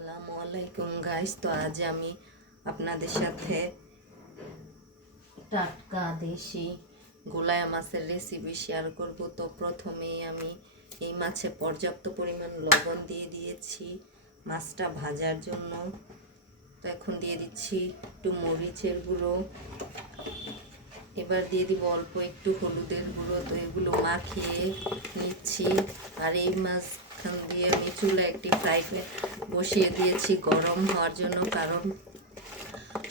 আসসালামু আলাইকুম গাইস। তো আজ আমি আপনাদের সাথে টাটকা দেশি গোলায়া মাছের রেসিপি শেয়ার করব। তো প্রথমেই আমি এই মাছে পর্যাপ্ত পরিমাণ লবণ দিয়ে দিয়েছি মাছটা ভাজার জন্য। তো এখন দিয়ে দিচ্ছি একটু মরিচের গুঁড়ো, এবার দিয়ে দিব অল্প একটু হলুদের গুঁড়ো। তো এগুলো মাখিয়ে নিচ্ছি। আর এই মাছখান দিয়ে আমি চুলায় একটি ফ্রাই প্যান বসিয়ে দিয়েছি গরম হওয়ার জন্য, কারণ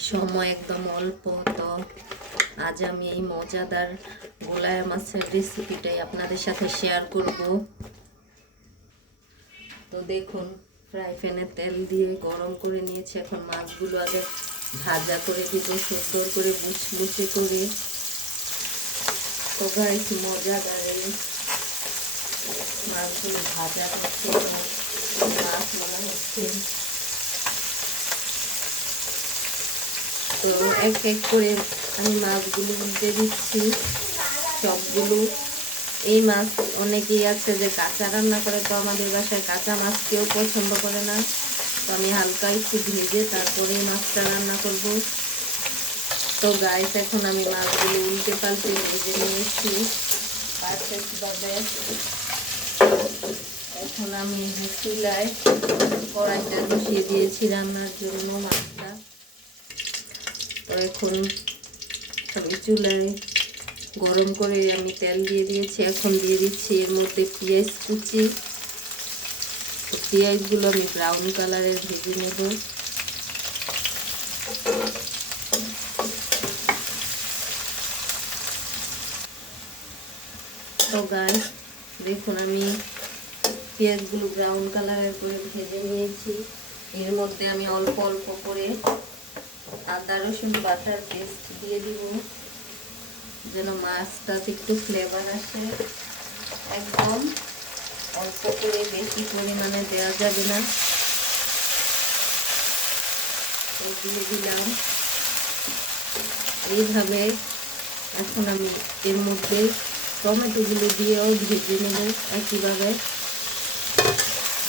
সময় একদম অল্প। তো আজ আমি এই মজাদার গোলায়া মাছের রেসিপিটাই আপনাদের সাথে শেয়ার করব। তো দেখুন, ফ্রাই প্যানে তেল দিয়ে গরম করে নিয়েছি। এখন মাছগুলো আগে ভাজা করে দিব সুন্দর করে মুচমুচে করে। তো গাইস, মজাদার এই মাছগুলো ভাজা হচ্ছে। মাছ মনে হচ্ছে। তো এক এক করে আমি মাছগুলো উল্টে দিচ্ছি সবগুলো। এই মাছ অনেকেই আছে যে কাঁচা রান্না করে, তো আমাদের বাসায় কাঁচা মাছ কেউ পছন্দ করে না। তো আমি হালকা একটু ভেজে তারপরে মাছটা রান্না করব। তো গাইস, এখন আমি মাছগুলো উল্টে পাল্টে ভেজে নিয়েছি পারফেক্টভাবে। এখন আমি চুলায় কড়াইটা বসিয়ে দিয়েছি রান্নার জন্য মাছটা। তো এখন আমি চুলায় গরম করে আমি তেল দিয়ে দিয়েছি। এখন দিয়ে দিচ্ছি এর মধ্যে পেঁয়াজ কুচি। তো পেঁয়াজগুলো আমি ব্রাউন কালারের ভেজে নেব। তো গাইস, দেখুন আমি পেঁয়াজগুলো ব্রাউন কালারের করে ভেজে নিয়েছি। এর মধ্যে আমি অল্প অল্প করে আদা রসুন বাটার পেস্ট দিয়ে দিব, যেন মাছটাতে একটু ফ্লেভার আসে। একদম অল্প করে, বেশি পরিমাণে দেওয়া যাবে না। দিয়ে দিলাম এইভাবে। এখন আমি এর মধ্যে টমেটোগুলো দিয়েও ভেজে নেব একইভাবে,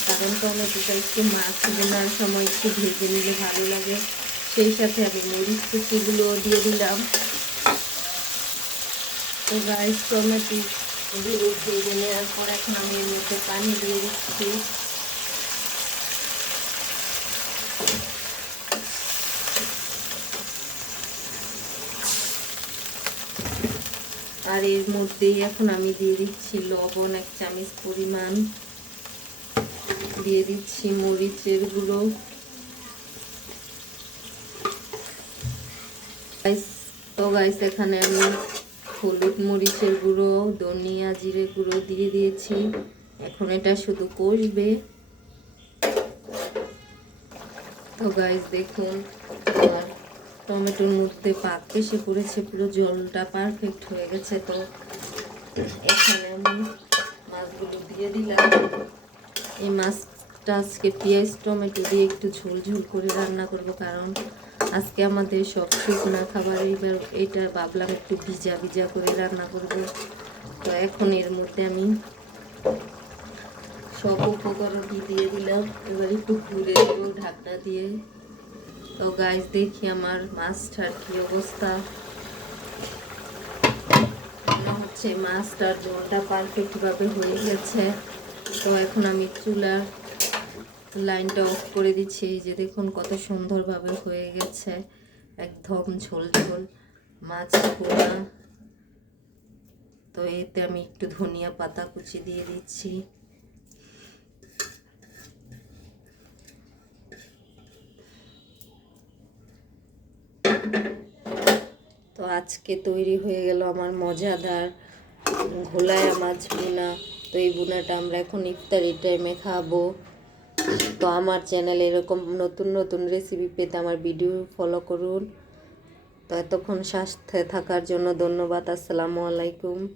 কারণ টমেটোটা একটু মাছ বোনার সময় একটু ভেজে নিলে ভালো লাগে। সেই সাথে আমি মরিচ কুচিগুলোও দিয়ে দিলাম। তো গাইস, টমেটোগুলো ভেজে নেওয়ার পর এখন আমি এর মধ্যে পানি দিয়ে দিচ্ছি। আর এর মধ্যেই এখন আমি দিয়ে দিচ্ছি লবণ 1 চামচ পরিমাণ, দিয়ে দিচ্ছি মরিচের গুঁড়ো। তো গাইস, এখানে আমি হলুদ মরিচের গুঁড়ো, ধনিয়া জিরে গুঁড়ো দিয়ে দিয়েছি। এখন এটা শুধু কষবে। তো গাইস দেখুন, আমার টমেটোর মধ্যে পাক এসে পড়েছে, পুরো ঝোলটা পারফেক্ট হয়ে গেছে। তো এখানে আমি মাছগুলো দিয়ে দিলাম। এই মাছটা আজকে পেঁয়াজ টমেটো দিয়ে একটু ঝোল ঝোল করে রান্না করব, কারণ আজকে আমাদের সব শুকনা খাবার। এইবার এটা ভাবলাম একটু ভিজা ভিজা করে রান্না করব। তো এখন এর মধ্যে আমি সব উপকরণ দিয়ে দিলাম। এবার একটু ঘুরে দেব ঢাকনা দিয়ে। তো গাইস, দেখি আমার মাছটার কি অবস্থা। মনে হচ্ছে মাছটার ঝোলটা পারফেক্টভাবে হয়ে গেছে। তো এখন আমি চুলার লাইনটা অফ করে দিচ্ছি। এই যে দেখুন কত সুন্দরভাবে হয়ে গেছে, একদম ঝোল ঝোল মাছ পোড়া। তো এতে আমি একটু ধনিয়া পাতা কুচি দিয়ে দিচ্ছি। তো আজকে তৈরি হয়ে গেল আমার মজাদার ঘোলায়া মাছ বোনা। তো এই বোনাটা আমরা এখন ইফতারি টাইমে খাবো। তো আমার চ্যানেলে এরকম নতুন নতুন রেসিপি পেতে আমার ভিডিও ফলো করুন। তো এতক্ষণ সাথে থাকার জন্য ধন্যবাদ। আসসালামু আলাইকুম।